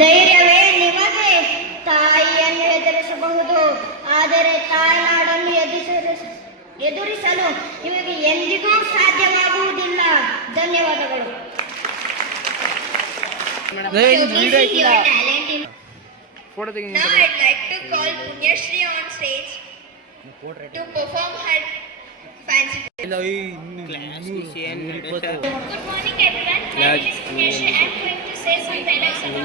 ಧೈರ್ಯವೇ ನಿಮಗೆ ತಾಯಿಯನ್ನು ಎದುರಿಸಬಹುದು, ಆದರೆ ತಾಯ್ನಾಡನ್ನು ಎದುರಿಸಲು ನಿಮಗೆ ಎಂದಿಗೂ ಸಾಧ್ಯವಾಗುವುದಿಲ್ಲ. ಧನ್ಯವಾದಗಳು. Now I'd like to call Punyashri on stage to perform her fancy. Good morning everyone. My name is Punyashri. I am going to say some dialogues about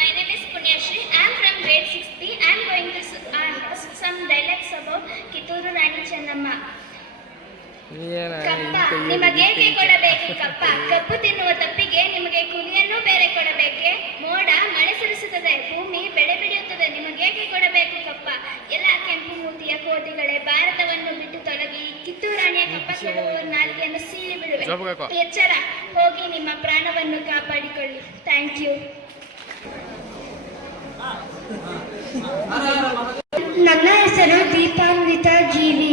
My name is Punyashri. I am from grade 6B. I am going to some dialogues about Kitturu Rani Chennamma. ಕಪ್ಪ ನಿಮಗೇಕೆ ಕೊಡಬೇಕು ಕಪ್ಪ? ಕಬ್ಬು ತಿನ್ನುವ ತಪ್ಪಿಗೆ ನಿಮಗೆ ಕುಲಿಯನ್ನು ಬೇರೆ ಕೊಡಬೇಕೆ? ಮೋಡ ಮಳೆ ಸುರಿಸುತ್ತದೆ, ಭೂಮಿ ಬೆಳೆ ಬೆಳೆಯುತ್ತದೆ, ನಿಮಗೇಕೆ ಕೊಡಬೇಕು ಕಪ್ಪ? ಎಲ್ಲ ಕೆಂಪು ಮೂತಿಯ ಕೋತಿಗಳೇ, ಭಾರತವನ್ನು ಬಿಟ್ಟು ತೊಲಗಿ. ಕಿತ್ತೂರು ರಾಣಿಯ ಕಪ್ಪ ಕೇಳುವ ನಾಲಿಗೆಯನ್ನು ಸೀಳಿ ಬಿಡುವೆ. ಎಚ್ಚರ, ಹೋಗಿ ನಿಮ್ಮ ಪ್ರಾಣವನ್ನು ಕಾಪಾಡಿಕೊಳ್ಳಿ. Thank you. ನನ್ನ ಹೆಸರು ದೀಪಾನ್ವಿತಾ ಜೀವಿ.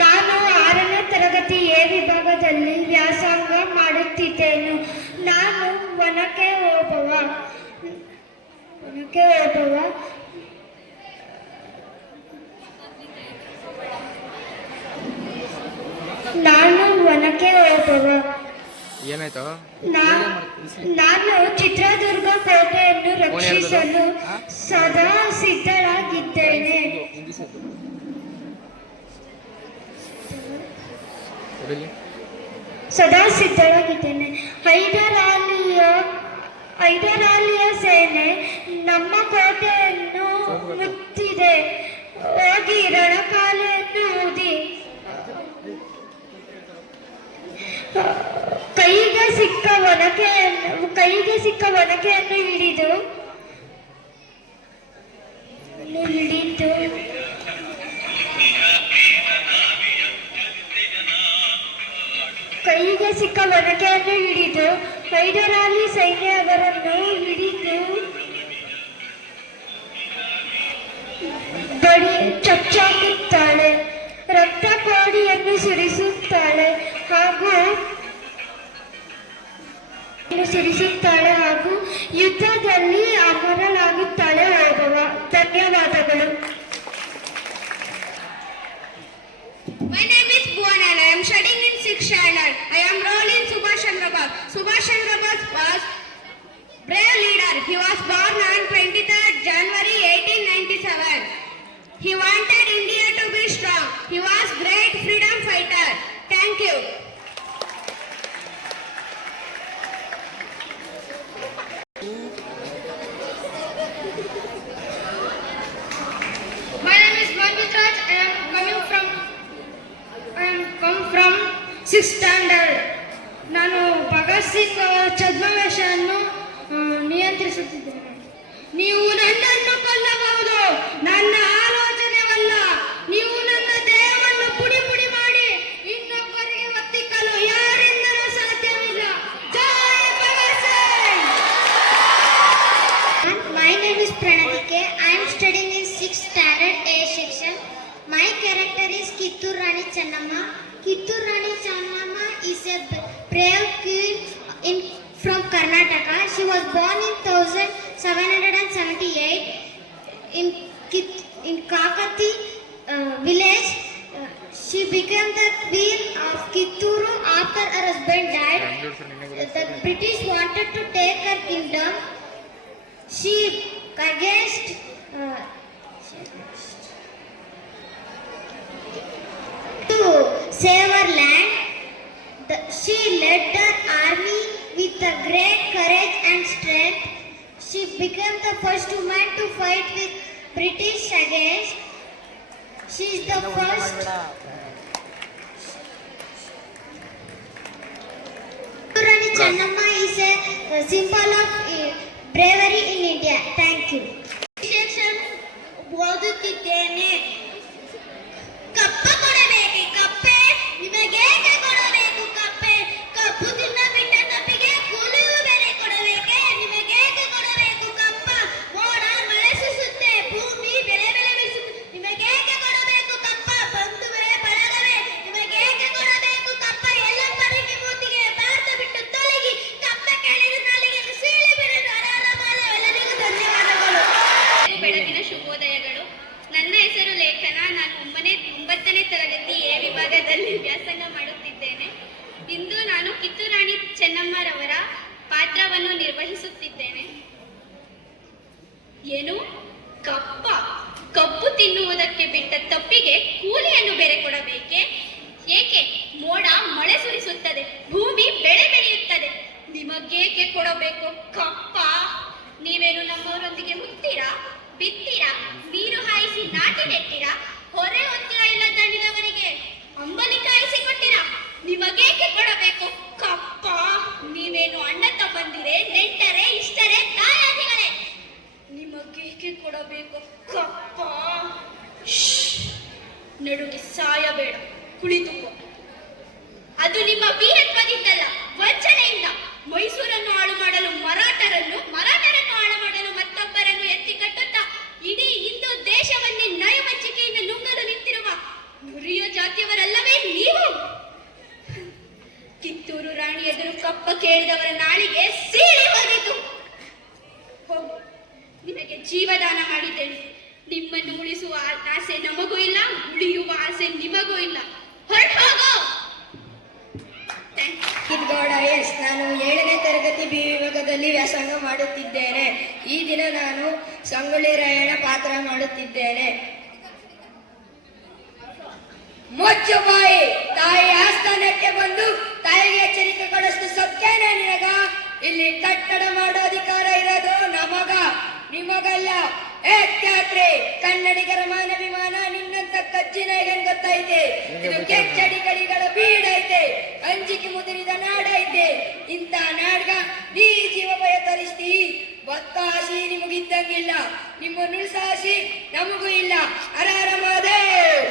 ನಾನು 6ನೇ ತರಗತಿ ಎ ವಿಭಾಗದಲ್ಲಿ ವ್ಯಾಸಂಗ ಮಾಡುತ್ತಿದ್ದೇನೆ. ನಾನು ವನಕ್ಕೆ ಓಬವ್ವ. ಏನಾಯ್ತು? ನಾನು ಚಿತ್ರದುರ್ಗ ಕೋಟೆಯನ್ನು ರಕ್ಷಿಸಲು ಸದಾ ಸಿದ್ಧರಾಗಿದ್ದೇನೆ. ಹೈದರಾಲಿಯ ಸೇನೆ ನಮ್ಮ ಕೋಟೆಯನ್ನು ಮುತ್ತಿದೆ. ಹೋಗಿ ರಣಕಾಲೆಯನ್ನು ಊದಿ. ಕೈಗೆ ಸಿಕ್ಕ ಒನಕೆಯನ್ನು ಹಿಡಿದು ಹೈದರಾಲಿ ಸೈನ್ಯವರನ್ನು ಹಿಡಿದು ಬಡಿ ಚಚ್ಚಾಕುತ್ತಾಳೆ. ರಕ್ತ ಕೋಡಿಯನ್ನು ಸುರಿಸುತ್ತಾಳೆ ಹಾಗೂ ಯುದ್ಧದಲ್ಲಿ ಅಮರಳಾಗುತ್ತಾಳೆ ಓಬವ್ವ. ಧನ್ಯವಾದಗಳು. My name is Bhuvan and I am studying in 6th standard. I am rolling Subhash Chandra Bose. Subhash Chandra Bose was brave leader. He was born on 23rd January 1897. He wanted India to be strong. He was great freedom fighter. Thank you. My name is Manjit Raj. I am come from 6th standard. ನಾನು ಭಗತ್ ಸಿಂಗ್ ಛದ್ಮವೇಷವನ್ನು ನಿಯಂತ್ರಿಸುತ್ತಿದ್ದೇನೆ. ನೀವು ನನ್ನನ್ನು ಕೊಲ್ಲಬಹುದು, ನನ್ನ ಆಲೋಚನೆವಲ್ಲ. ನೀವು ನನ್ನ ದೇಹವನ್ನು ಪುಡಿ ಪುಡಿ ಮಾಡಿ ಇನ್ನೊಬ್ಬರಿಗೆ ಒತ್ತಿಕ್ಕಲು ಯಾರಿಂದಲೂ ಸಾಧ್ಯವಿಲ್ಲ. ಜೈ Bhagat Singh. My name is Pranadike. I am studying in 6th standard A section. My character is Kitturu Rani Chennamma. Kitturu Rani Chennamma is a brave queen from Karnataka. She was born in 1778 in Kakati village. She became the queen of Kitturu after her husband died. The British wanted to take her kingdom. She against to save her land. She led her army with a great courage and strength. She became the first woman to fight with British against. She is the first. Rani Chennamma is a symbol of bravery in India. Thank you. ಓದುತ್ತಿದ್ದೇನೆ. ಕಪ್ಪ ಕೊಡಬೇಕು ಕಪ್ಪೆ, ನಿಮಗೇಕೆ ಕೊಡಬೇಕು ಕಪ್ಪೆ? ಕಪ್ಪು ತಿನ್ನ ಬಿಟ್ಟ ತಪ್ಪಿಗೆ ಕೂಲಿಯೂ ಬೆಲೆ ಕೊಡಬೇಕೆ? ನಿಮಗೇಕೆ ಕೊಡಬೇಕು ಕಪ್ಪ? ಮೋಡ ಮಳೆ ಸುರಿಸುತ್ತೆ, ಭೂಮಿ ಬೆಳೆ ಬೆಳೆಸುತ್ತೆ, ನಿಮಗೇಕೆ ಕೊಡಬೇಕು ಕಪ್ಪ? ಬಂಧುವೇ ಬಳಗವೇ, ನಿಮಗೇಕೆ ಕೊಡಬೇಕು ಕಪ್ಪ? ಎಲ್ಲ ಪರಿಗೆ ಕಿತ್ತೂರು ರಾಣಿ ಚೆನ್ನಮ್ಮರವರ ಪಾತ್ರವನ್ನು ನಿರ್ವಹಿಸುತ್ತಿದ್ದೇನೆ. ಏನು ಕಪ್ಪ? ಕಬ್ಬು ತಿನ್ನುವುದಕ್ಕೆ ಬಿಟ್ಟ ತಪ್ಪಿಗೆ ಕೂಲಿಯನ್ನು ಬೇರೆ ಕೊಡಬೇಕೆ? ಏಕೆ? ಮೋಡ ಮಳೆ ಸುರಿಸುತ್ತದೆ, ಭೂಮಿ ಬೆಳೆ ಬೆಳೆಯುತ್ತದೆ, ನಿಮಗೇಕೆ ಕೊಡಬೇಕು ಕಪ್ಪ? ನೀವೇನು ನಮ್ಮವರೊಂದಿಗೆ ಮುತ್ತೀರಾ, ಬಿತ್ತೀರಾ, ನೀರು ಹಾಯಿಸಿ ನಾಟಿ ನೆಟ್ಟಿರಾ, ಹೊರೆ ಹೊತ್ತಿರ ಇಲ್ಲ ದಣಿದವರಿಗೆ ಅಂಬಲಿ ಕಾಯಿಸಿ ಕೊಟ್ಟಿರಾ? ನಿಮಗೇಕೆ ಕೊಡಬೇಕು ಕಪ್ಪ? ನೀವೇನು ಅಣ್ಣ ತಮ್ಮಂದಿರೇ, ನೆಂಟರೇ, ಇಷ್ಟರೇ, ದಾಯಾದಿಗಳೇ? ನಿಮಗೇಕೆ ಕೊಡಬೇಕು ಕಪ್ಪ? ನಡುಗೆ ಸಾಯಬೇಡ, ಕುಳಿತುಕೋ. ಅದು ನಿಮ್ಮ ವೀರತ್ವದಿಂದಲ್ಲ, ವಂಚನೆಯಿಂದ. ಮೈಸೂರನ್ನು ಹಾಳು ಮಾಡಲು ಮರಾಠರನ್ನು ಹಾಳು ಮಾಡಲು ಮತ್ತೊಬ್ಬರನ್ನು ಎತ್ತಿ ಕಟ್ಟುತ್ತಾ ಇಡೀ ಹಿಂದೂ ದೇಶವನ್ನೇ ನಯವಂಚಿಕೆಯಿಂದ ನುಂಗಲು ನಿಂತಿರುವ ನುರಿಯ ಜಾತಿಯವರಲ್ಲವೇ ನೀವು? ಕಿತ್ತೂರು ರಾಣಿ ಎದುರು ಕಪ್ಪ ಕೇಳಿದವರ ನಾಳಿಗೆ ಸೀಳಿ ಹೋಗಿತು. ಹೋಗು, ನಿಮಗೆ ಜೀವದಾನ ಮಾಡಿದ್ದೇನೆ. ನಿಮ್ಮನ್ನು ಉಳಿಸುವ ಆಸೆ ನಮಗೂ ಇಲ್ಲ, ಉಳಿಯುವ ಆಸೆ ನಿಮಗೂ ಇಲ್ಲ. ಹೊರಟು ಹೋಗು. ಗೌಡ ಎಸ್. ನಾನು 7ನೇ ತರಗತಿ ಬಿ ವಿಭಾಗದಲ್ಲಿ ವ್ಯಾಸಂಗ ಮಾಡುತ್ತಿದ್ದೇನೆ. ಈ ದಿನ ನಾನು ಸಂಗೊಳ್ಳಿ ರಾಯಣ್ಣ ಪಾತ್ರ ಮಾಡುತ್ತಿದ್ದೇನೆ. ಮುಚ್ಚು ಬಾಯಿ, ತಾಯಿ ಆಸ್ಥಾನಕ್ಕೆ ಬಂದು ತಾಯಿಗೆ ಎಚ್ಚರಿಕೆ ಕೊಡಷ್ಟು ಸತ್ಯನ ನಿನಗ? ಇಲ್ಲಿ ಕಟ್ಟಡ ಮಾಡೋ ಅಧಿಕಾರ ಇರೋದು ನಮಗ, ನಿಮಗಲ್ಲ. ಯಾತ್ರೆ ಕನ್ನಡಿಗರ ಮಾನವಿಮಾನ ನಿನ್ನಂತ ಕಜ್ಜಿನ ಹೆಂಗ್ ಗೊತ್ತೈತೆ? ಇದು ಕೆಚ್ಚಡಿಗಳಿಗಳ ಬೀಡೈತೆ, ಅಂಜಿಕೆ ಮುದುರಿದ ನಾಡೈತೆ. ಇಂಥ ನಾಡ್ಗ ನೀ ಜೀವ ಭಯ ತರಿಸ್ತಿ. ಬತ್ತ ಆಸಿ ನಿಮಗಿದ್ದಂಗಿಲ್ಲ, ನಿಮ್ಮ ನುಳ್ಸಾಸಿ ನಮಗೂ ಇಲ್ಲ. ಹರ ಮಹಾದೇವ್.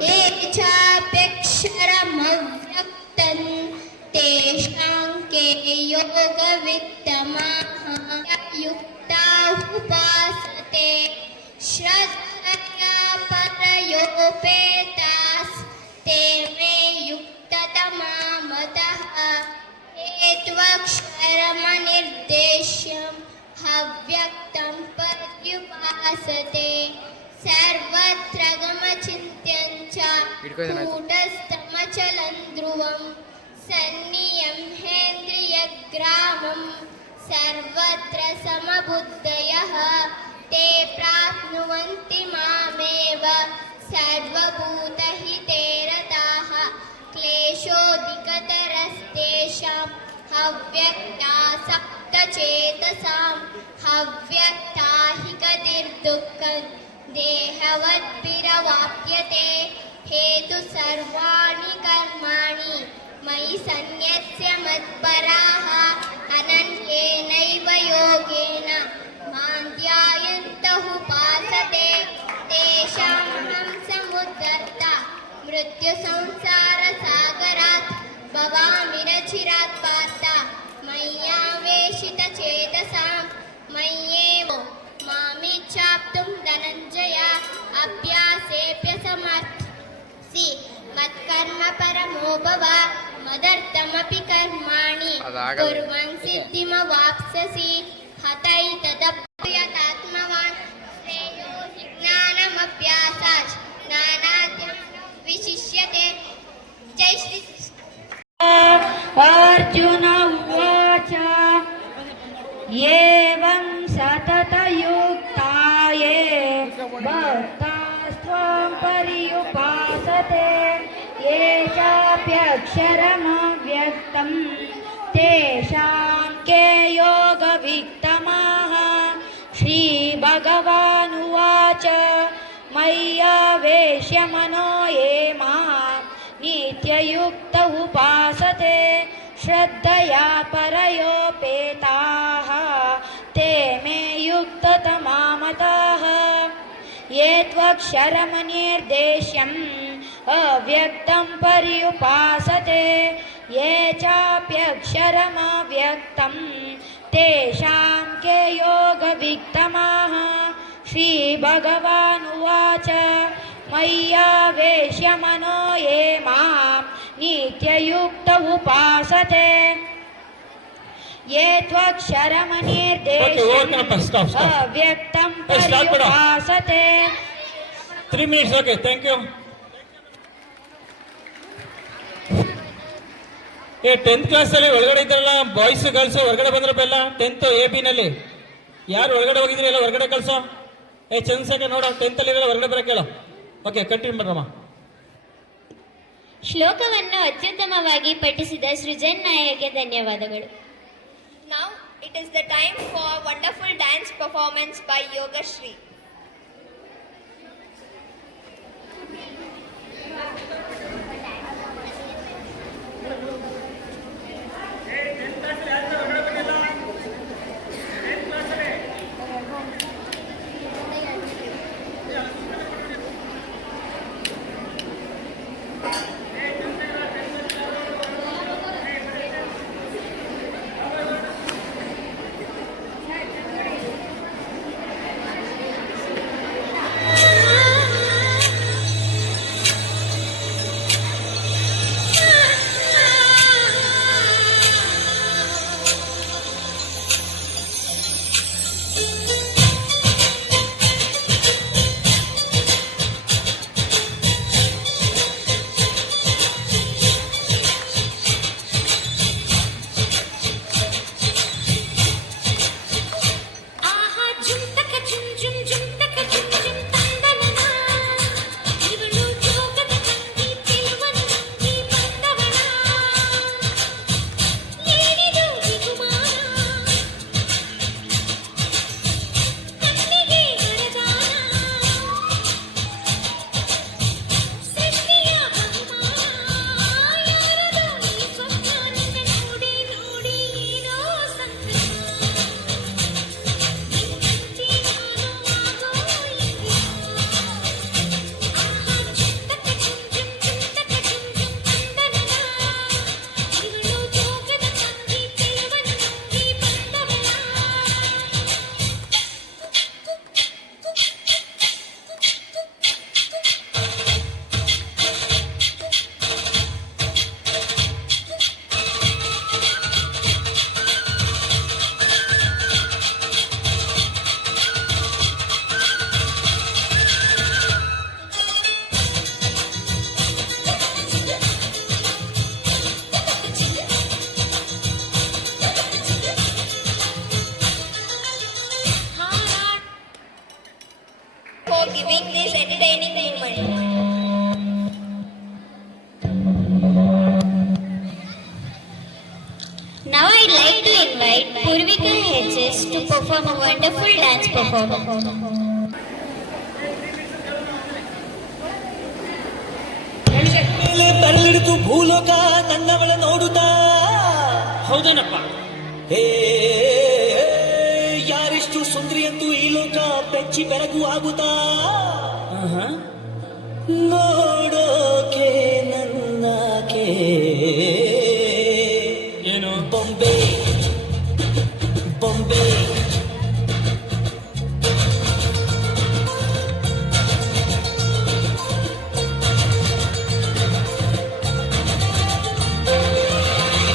ये चाप्यक्षरमव्यक्तं तेषां के योगवित्तमाः युक्ता उपासते श्रद्धया परयोपेतास्ते मे युक्ततमा मतः ये त्वक्षरमनिर्देश्यं हव्यक्तं पर्युपासते सर्वत्र गमचिन्त्यं च कूटस्थमचलं ध्रुवं सन्नियं हेन्द्रियग्रामं सर्वत्र समबुद्धयः ते प्राप्नुवन्ति मामेव सर्वभूतहिते रताः क्लेशोऽधिकतरस्तेषां हव्यक्ता सप्तचेतसां हव्यक्ता हि गतिर्दुःखं देहवद्भिरवाप्यते हेतु सर्वाणि कर्माणि मयि सन्न्यस्य मत्पराः अनन्येनैव योगेन मां ध्यायन्तः उपासते तेषामहं समुद्धर्ता मृत्युसंसारसागरात् भवामि न चिरात् पार्थ मय्यावेशितचेतसां मय्येव मामिच्छाप्तुं धनञ्जय अभ्यासेऽप्यसमर्थसि मत्कर्म परमो भव मदर्थमपि कर्माणि कुर्वन् सिद्धिमवाप्स्यसि हतैतदप्यतात्मवान् श्रेयो हि ज्ञानमभ्यासात् ज्ञानाद्यं विशिष्यते जय श्री अर्जुन उवाच एवं सततयुक्ता ये भक्तास्त्वां पर्युपासते ये चाप्यक्षरमव्यक्तं तेषां के योगवित्तमाः श्रीभगवानुवाच मय्यावेश्य मनो ये मां नित्ययुक्त उपासते श्रद्धया परयोपेताः ते मे युक्ततमा मताः ये त्वक्षरमनिर्देश्यम् अव्यक्तं पर्युपासते ये चाप्यक्षरमव्यक्तं तेषां के योगवित्तमाः श्रीभगवानुवाच मय्यावेश्य मनो ये मां नित्ययुक्त उपासते ये त्वक्षरमनिर्देश्यम् अव्यक्तं पर्युपासते 3 minutes, okay, thank you. ಏ 10th ಕ್ಲಾಸಲ್ಲಿ ಒಳಗಡೆ ಇದ್ರಲ್ಲ ಬಾಯ್ಸ್ ಗರ್ಲ್ಸ್ ಹೊರಗಡೆ ಬಂದ್ರಪ್ಪ ಎಲ್ಲ 10th AB ನಲ್ಲಿ ಯಾರು ಒಳಗಡೆ ಹೋಗಿದ್ರಿ ಎಲ್ಲ ಹೊರಗಡೆ ಕಳ್ಸೋ ಏ ಚಂದ್ರಶೇಖರ್ ನೋಡ 10th ಅಲ್ಲಿ ಹೊರಗಡೆ ಬರಕ್ಕೆ ಹೇಳೋ ಓಕೆ ಕಂಟಿನ್ಯೂ ಮಾಡ್ರಮ್ಮ ಶ್ಲೋಕವನ್ನು ಅತ್ಯುತ್ತಮವಾಗಿ ಪಠಿಸಿದ ಸೃಜನ್ ನಾಯಕ್ಕೆ ಧನ್ಯವಾದಗಳು. Now it is the time for wonderful dance performance by Yogashri. Now I'd like to invite Purvika HS to perform a wonderful dance performance. ಮೇಲೆ ಬೆರಳಿಡಿತು ಭೂಲೋಕ ನನ್ನವಳ ನೋಡುತ್ತಾ. ಹೌದೇನಪ್ಪ? ಹೇ ಯಾರಿಷ್ಟು ಸುಂದರಿ ಎಂದು ಈ ಲೋಕ ಬೆಚ್ಚಿ ಬೆರಗು ಆಗುತ್ತಾ. ನೋಡೋಕೆ ನನ್ನಕೆ ಏನು? ಬೊಂಬೆ ಬೊಂಬೆ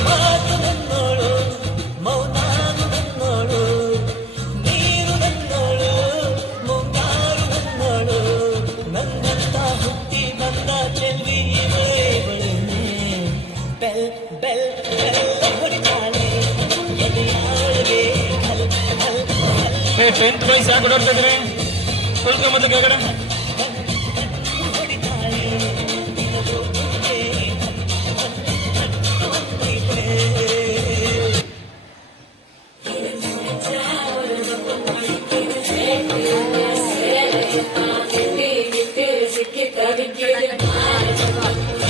ಮಾತು ನನ್ನೋಳು ಮೌನಾನು ನನ್ನೋಳು ನೀರು ನನ್ನೋಳು ಮುಂಗಾರು ನನ್ನೋಳು ನನ್ನಂತ ಹುಟ್ಟಿ ಬಂದ ಚೆಲ್ವಿ ಇವಳೇನೆ ಬೆಲ್ ಬೆಲ್ ಬೆಲ್ ಹೊಡಿತಾಳೆ ಎದೆಯಾಳಗೆ ಹಲ್ ಹಲ್ ಹಲ್ ಏ 10th ಬಾಯ್ಸ್ ಯಾಕೆ ಓಡಾಡ್ತಿದ್ರಿ? ಕುಳ್ಕೊಂಬಂದು ಕೆಳಗಡೆ. ಹೊಡಿತಾಳೆ ನಿನಗೂ ಮುಂದೆ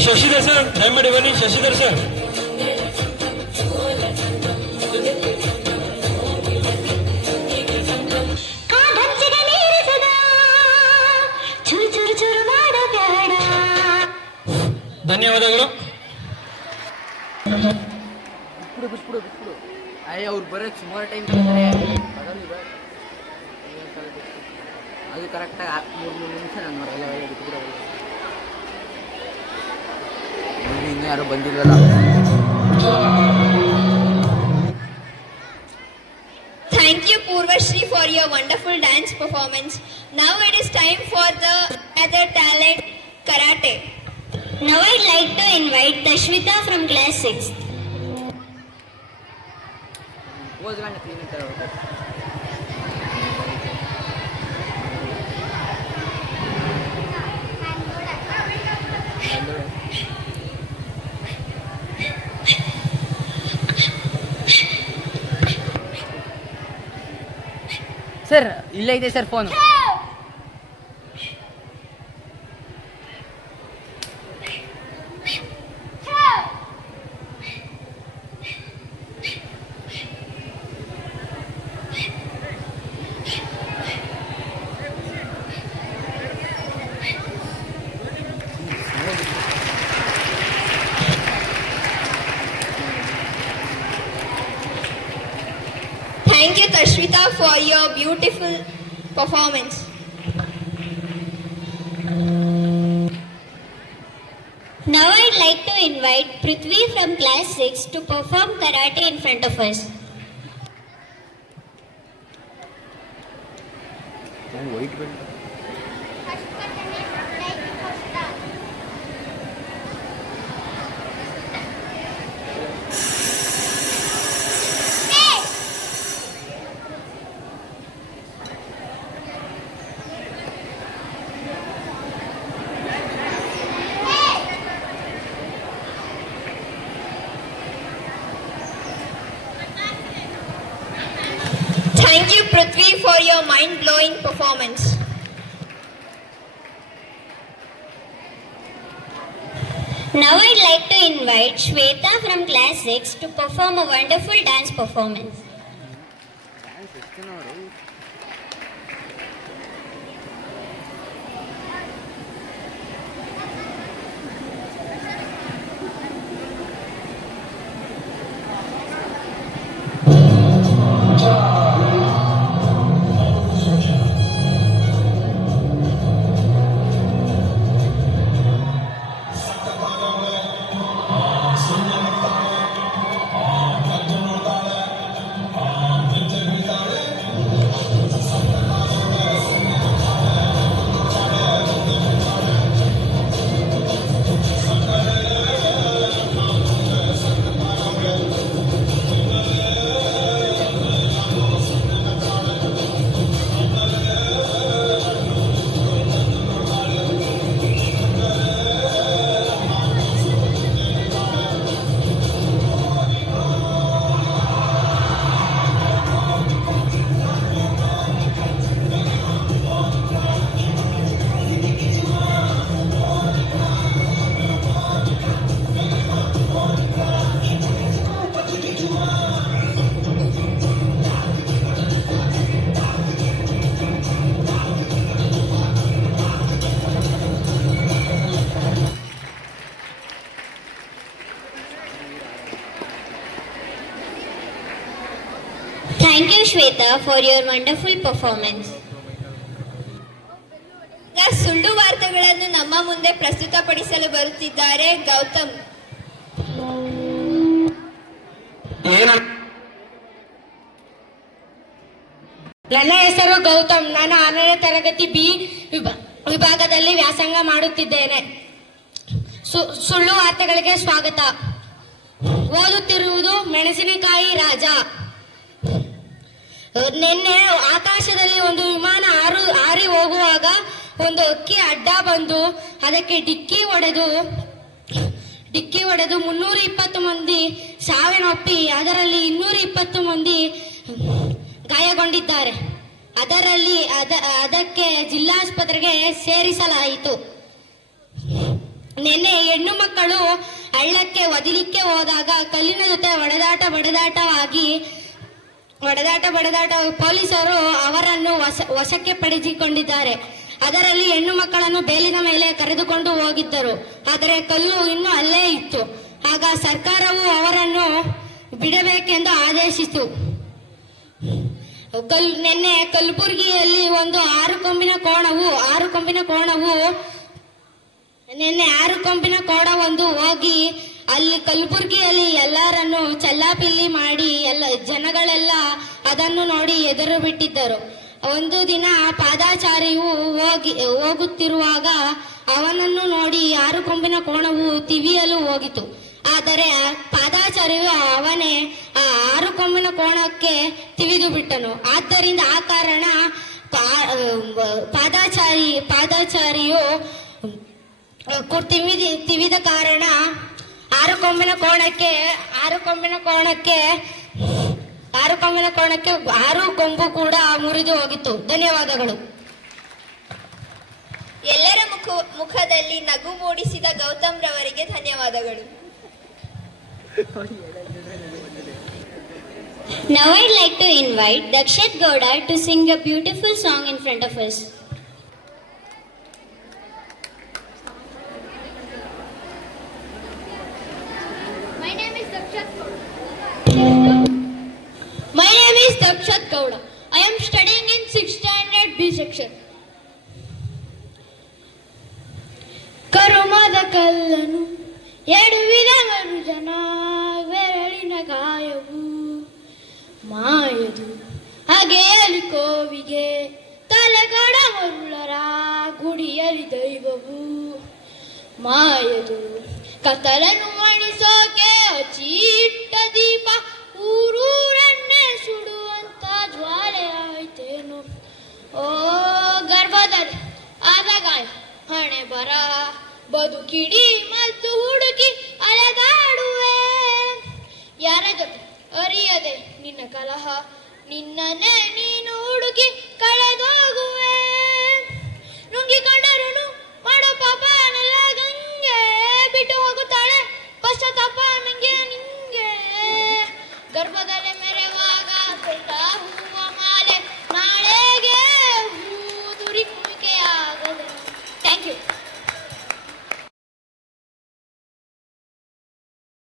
ಶಶಿಧರ್ ಸರ್ ದಯಮಾಡಿ ಬನ್ನಿ. ಶಶಿಧರ್ ಸರ್, ಧನ್ಯವಾದಗಳು. ಅವ್ರು ಬರೋಕ್ಕೆ ಸುಮಾರು ಟೈಮ್ ತೊಗೊಂಡ್ರೆ ಅದು ಕರೆಕ್ಟಾಗಿ 3 ನಿಮಿಷ ನಾನು ಎಲ್ಲ ಬಿಟ್ಬಿಡೋ. ಇನ್ನೂ ಯಾರು ಬಂದಿಲ್ಲಲ್ಲ. Thank you, Purvashri, for your wonderful dance performance. Now it is time for the other talent, karate. Now I'd like to invite Tashvita from class 6th. ಪೋಸ್ಗಳನ್ನ ಕ್ಲೀನಿಂಗ್ ತರಬೇಕು. ಸರ್ ಇಲ್ಲೇ ಇದೆ sir phone. Thank you, Tashvita, for your beautiful performance. Now I'd like to invite Prithvi from class 6 to perform karate in front of us. White belt. Thank you, Prithvi, for your mind-blowing performance. Now I'd like to invite Shweta from class 6 to perform a wonderful dance performance. Thank you, Shweta, for your wonderful performance. ಈಗ ಸುಳ್ಳು ವಾರ್ತೆಗಳನ್ನು ನಮ್ಮ ಮುಂದೆ ಪ್ರಸ್ತುತಪಡಿಸಲು ಬರುತ್ತಿದ್ದಾರೆ ಗೌತಮ್. ನನ್ನ ಹೆಸರು ಗೌತಮ್. ನಾನು 6ನೇ ತರಗತಿ ಬಿ ವಿಭಾಗದಲ್ಲಿ ವ್ಯಾಸಂಗ ಮಾಡುತ್ತಿದ್ದೇನೆ. ಸುಳ್ಳು ವಾರ್ತೆಗಳಿಗೆ ಸ್ವಾಗತ. ಓದುತ್ತಿರುವುದು ಮೆಣಸಿನಕಾಯಿ ರಾಜ. ನಿನ್ನೆ ಆಕಾಶದಲ್ಲಿ ಒಂದು ವಿಮಾನ ಹಾರಿ ಹೋಗುವಾಗ ಒಂದು ಅಕ್ಕಿ ಅಡ್ಡ ಬಂದು ಅದಕ್ಕೆ ಡಿಕ್ಕಿ ಹೊಡೆದು 320 ಮಂದಿ ಸಾವನ್ನಪ್ಪಿ ಅದರಲ್ಲಿ 220 ಮಂದಿ ಗಾಯಗೊಂಡಿದ್ದಾರೆ. ಅದಕ್ಕೆ ಜಿಲ್ಲಾಸ್ಪತ್ರೆಗೆ ಸೇರಿಸಲಾಯಿತು. ನಿನ್ನೆ ಹೆಣ್ಣು ಮಕ್ಕಳು ಹಳ್ಳಕ್ಕೆ ಒದಿಲಿಕ್ಕೆ ಹೋದಾಗ ಕಲ್ಲಿನ ಜೊತೆ ಹೊಡೆದಾಟ ಪೊಲೀಸರು ಅವರನ್ನು ವಶಕ್ಕೆ ಪಡೆದುಕೊಂಡಿದ್ದಾರೆ. ಅದರಲ್ಲಿ ಹೆಣ್ಣು ಮಕ್ಕಳನ್ನು ಬೇಲಿನ ಮೇಲೆ ಕರೆದುಕೊಂಡು ಹೋಗಿದ್ದರು. ಆದರೆ ಕಲ್ಲು ಇನ್ನೂ ಅಲ್ಲೇ ಇತ್ತು. ಆಗ ಸರ್ಕಾರವು ಅವರನ್ನು ಬಿಡಬೇಕೆಂದು ಆದೇಶಿಸಿತು. ನಿನ್ನೆ ಕಲಬುರಗಿಯಲ್ಲಿ ಒಂದು 6 ಕೊಂಬಿನ ಕೋಣವೊಂದು ಹೋಗಿ ಅಲ್ಲಿ ಕಲಬುರಗಿಯಲ್ಲಿ ಎಲ್ಲರನ್ನು ಚಲ್ಲಾಪಿಲ್ಲಿ ಮಾಡಿ ಜನಗಳೆಲ್ಲ ಅದನ್ನು ನೋಡಿ ಎದುರು ಬಿಟ್ಟಿದ್ದರು. ಒಂದು ದಿನ ಪಾದಾಚಾರಿಯು ಹೋಗುತ್ತಿರುವಾಗ ಅವನನ್ನು ನೋಡಿ 6 ಕೊಂಬಿನ ಕೋಣವು ತಿವಿಯಲು ಹೋಗಿತು. ಆದರೆ ಪಾದಾಚಾರಿಯು ಅವನೇ ಆ 6 ಕೊಂಬಿನ ಕೋಣಕ್ಕೆ ತಿವಿದು ಬಿಟ್ಟನು. ಆದ್ದರಿಂದ ಆ ಕಾರಣ ಪಾದಾಚಾರಿಯು ತಿವಿದ ಕಾರಣ 6 ಕೊಂಬಿನ ಕೋಣಕ್ಕೆ 6 ಕೊಂಬು ಕೂಡ ಮುರಿದು ಹೋಗಿತ್ತು. ಧನ್ಯವಾದಗಳು. ಎಲ್ಲರ ಮುಖದಲ್ಲಿ ನಗು ಮೂಡಿಸಿದ ಗೌತಮ್ ರವರಿಗೆ ಧನ್ಯವಾದಗಳು. Now I'd like to invite Dakshat Gowda to sing a beautiful song in front of us. My name is Dakshat Gowda. I am studying in 6th standard B section. ಕರುಮದ ಕಲ್ಲನು ಎಡುವಿದ ಮನುಜನ ಬೆರಳಿನ ಗಾಯವು ಮಾಯದು ಹಾಗೆಯಲಿ ಕೋವಿಗೆ ತಲೆಗಡ ಮರುಳರ ಗುಡಿಯಲಿ ದೈವವು ಮಾಯದು ಕತ್ತಲನ್ನು ಮಣಿಸೋಕೆ ಹಚ್ಚಿಟ್ಟ ದೀಪ ಊರೂರನ್ನೇ ಸುಡುವಂತ ಜ್ವಾಲೆ ಆಯ್ತೇನು. ಓ ಗರ್ಭದಲ್ಲಿ ಆದ ಗಾಯ ಹಣೆ ಬರ ಬದುಕಿಡಿ ಮತ್ತು ಹುಡುಕಿ ಅಲೆದಾಡುವೆ ಯಾರ ಜೊತೆ ಅರಿಯದೆ ನಿನ್ನ ಕಲಹ ನಿನ್ನನ್ನೇ ನೀನು ಹುಡುಕಿ ಕಳೆದೋಗುವೆ ನುಂಗಿಕೊಂಡರು